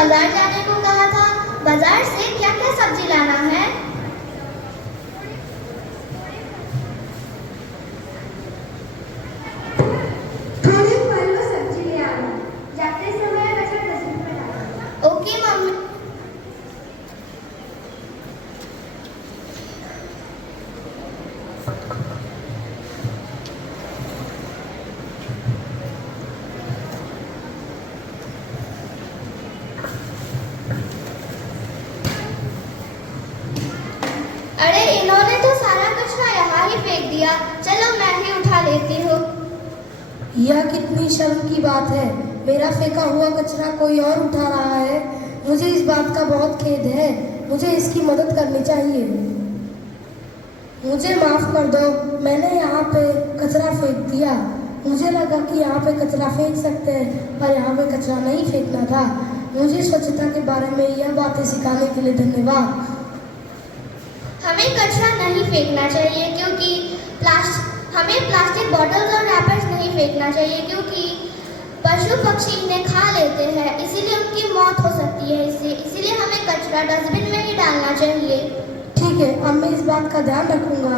बाजार जाने को कहा था। बाजार से क्या क्या सब्जी लाना है? थोड़े फल व सब्जी ले आना। जाते समय कचरा डस्टबिन में डालना। Okay mummy. अरे इन्होंने तो सारा कचरा यहाँ ही फेंक दिया। चलो मैं ही उठा लेती हूँ। यह कितनी शर्म की बात है। मेरा फेंका हुआ कचरा कोई और उठा रहा है। मुझे इस बात का बहुत खेद है। मुझे इसकी मदद करनी चाहिए। मुझे माफ कर दो, मैंने यहाँ पे कचरा फेंक दिया। मुझे लगा कि यहाँ पे कचरा फेंक सकते हैं, पर यहाँ पे कचरा नहीं फेंकना था। मुझे स्वच्छता के बारे में यह बातें सिखाने के लिए धन्यवाद। हमें कचरा नहीं फेंकना चाहिए क्योंकि हमें प्लास्टिक बॉटल्स और रैपर्स नहीं फेंकना चाहिए क्योंकि पशु पक्षी इन्हें खा लेते हैं, इसीलिए उनकी मौत हो सकती है। इसीलिए हमें कचरा डस्टबिन में ही डालना चाहिए। ठीक है, अब मैं इस बात का ध्यान रखूंगा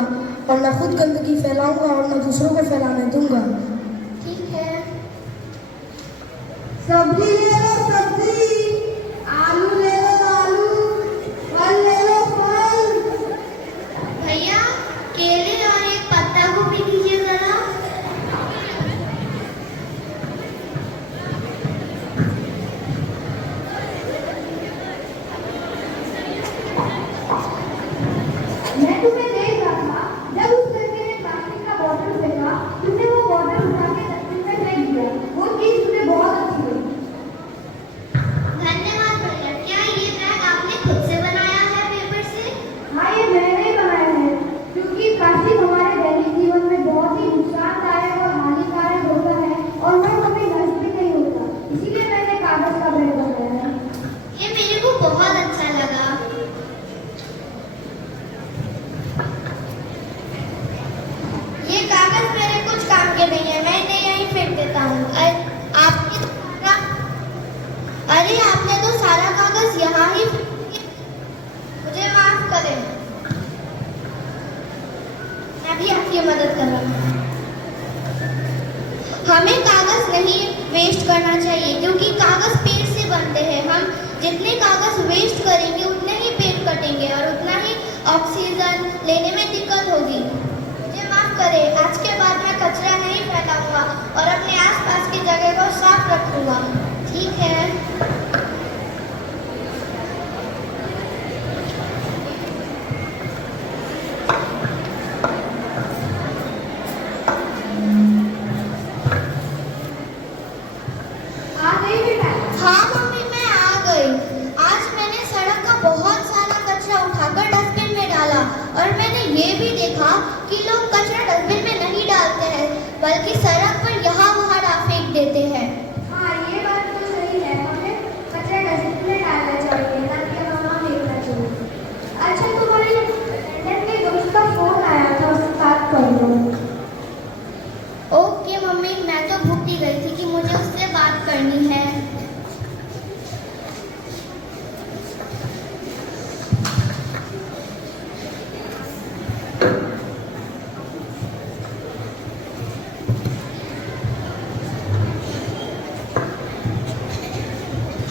और न खुद गंदगी फैलाऊंगा और न दूसरों को फैलाने दूंगा। ठीक है। सब्जी ले लो सब्जी। आलू ले लो आलू। फल ले लो फल। भैया केले और एक पत्ता गोभी दीजिए जरा। मैं तुम्हें देख रहा था जब उस लड़के ने प्लास्टिक का बॉटल फेंका। तुमने वो बॉटल उठा के डस्टबिन में फेंक दिया। वो चीज तुम्हें बहुत अच्छी लगी। धन्यवाद भैया। क्या ये बैग आपने खुद से बनाया है पेपर से? हाँ, ये मैंने ही बनाया है क्योंकि प्लास्टिक हमारे दैनिक जीवन में बहुत ही नुकसानदायक और हानिकारक होता है और वह कभी नष्ट भी नहीं होता। इसीलिए मैंने कागज का बैग बनाया है। ये मेरे को बहुत अच्छा लगा। ये कागज मेरे कुछ काम के नहीं है, मैं इन्हें यहीं फेंक देता हूँ। अरे आपने तो सारा कागज यहाँ ही फेंक दिया। मुझे माफ करें, मैं भी आपकी मदद कर रहा हूँ। हमें कागज नहीं वेस्ट करना चाहिए क्योंकि कागज पेड़ से बनते हैं। हम जितने कागज वेस्ट करेंगे उतने ही पेड़ कटेंगे और उतना ही ऑक्सीजन लेने में दिक्कत होगी। मुझे माफ करें, आज के बाद मैं कचरा नहीं फैलाऊंगा और अपने आसपास की जगह को साफ रखूंगा। ठीक है। आ गई बेटा। हाँ मम्मी, मैं आ गई। आज मैंने सड़क का बहुत सारा कचरा उठाकर डस्टबिन में डाला और मैंने ये भी देखा कि लोग कचरा डस्टबिन में नहीं डालते हैं बल्कि सड़क पर यहाँ वहाँ फेंक देते हैं। हाँ, ये बात तो सही है। हमें कचरा डस्टबिन में डालना चाहिए, ना कि वहाँ फेंकना चाहिए। अच्छा, तुम्हारी लंदन में दोस्त का फोन आया था, उससे बात कर लो। ओके मम्मी, मैं तो भूल ही गई थी कि मुझे उससे बात करनी है।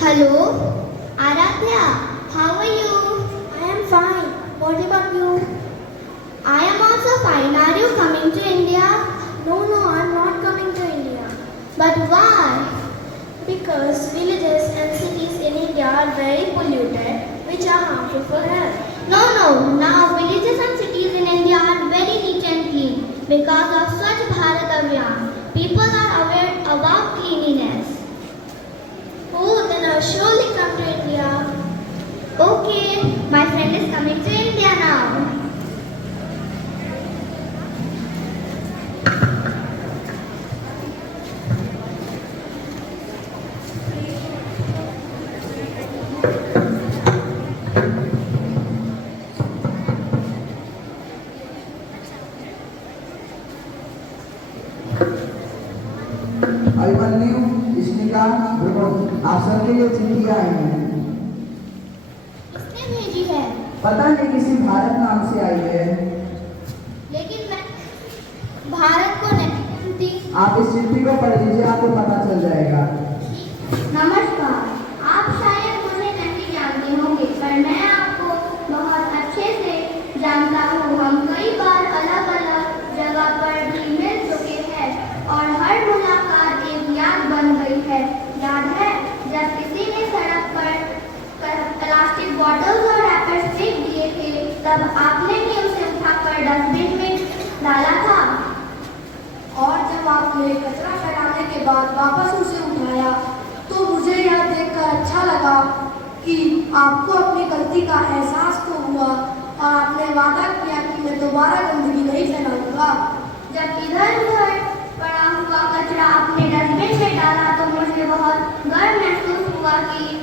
Hello Aaradhya, how are you? I am fine. What about you? I am also fine. Are you coming to India? No, I am not coming to India. But why? Because villages and cities in India are very polluted, which are harmful for health. No. Now villages and cities in India are very neat and clean because of Swachh Bharat Abhiyan. People are aware about cleanliness. Oh, then I'll surely come to India. Okay, my friend is coming to India now. Abhimanyu, Snika, Vinod, आप सबके लिए चिट्ठियां आई हैं। पता नहीं किसी भारत नाम से आई है। लेकिन मैं भारत को नहीं जानती। आप इस चिट्ठी को पढ़ लीजिए, आपको पता चल जाएगा। नमस्कार, आप शायद मुझे नहीं जानते होंगे, पर मैं आपको बहुत अच्छे से जानता हूँ। हम कई बार अलग अलग जगह पर भी मिल चुके हैं और हर मुलाकात एक याद बन गई है। याद है जब किसी ने सड़क पर प्लास्टिक बॉटल्स और रैपर्स फेंक दिए थे, तब आपने भी उसे उठाकर डस्टबिन में डाला था। और जब आपने कचरा फैलाने के बाद वापस उसे उठाया तो मुझे यह देखकर अच्छा लगा कि आपको अपनी गलती का एहसास तो हुआ और आपने वादा किया कि मैं दोबारा गंदगी नहीं फैलाऊंगा। जब इधर उधर पड़ा हुआ कचरा आपने डस्टबिन में डाला तो मुझे बहुत गर्व महसूस हुआ कि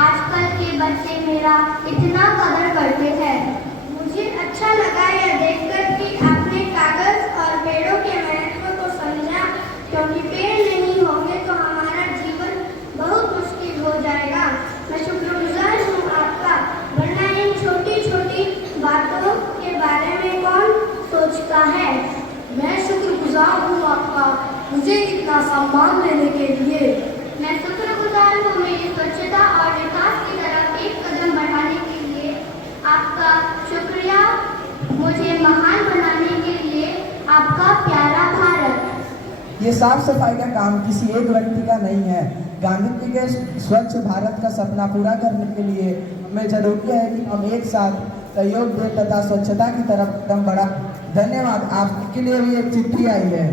आजकल के बच्चे मेरा इतना कदर करते हैं। मुझे अच्छा लगा यह देखकर कि आपने कागज और पेड़ों के महत्व को समझा, क्योंकि पेड़ नहीं होंगे तो हमारा जीवन बहुत मुश्किल हो जाएगा। मैं शुक्रगुजार हूँ आपका, वरना इन छोटी छोटी बातों के बारे में कौन सोचता है। मैं शुक्रगुजार हूँ आपका, मुझे इतना सम्मान देने के लिए। मैं शुक्रगुजार हूँ मेरी स्वच्छता और विकास की तरफ एक कदम बढ़ाने के लिए। आपका शुक्रिया मुझे महान बनाने के लिए। आपका प्यारा भारत। ये साफ सफाई का काम किसी एक व्यक्ति का नहीं है। गांधी जी के स्वच्छ भारत का सपना पूरा करने के लिए हमें जरूरी है कि हम एक साथ सहयोग दें तथा स्वच्छता की तरफ कदम बढ़ा। धन्यवाद। आपके लिए भी एक चिट्ठी आई है।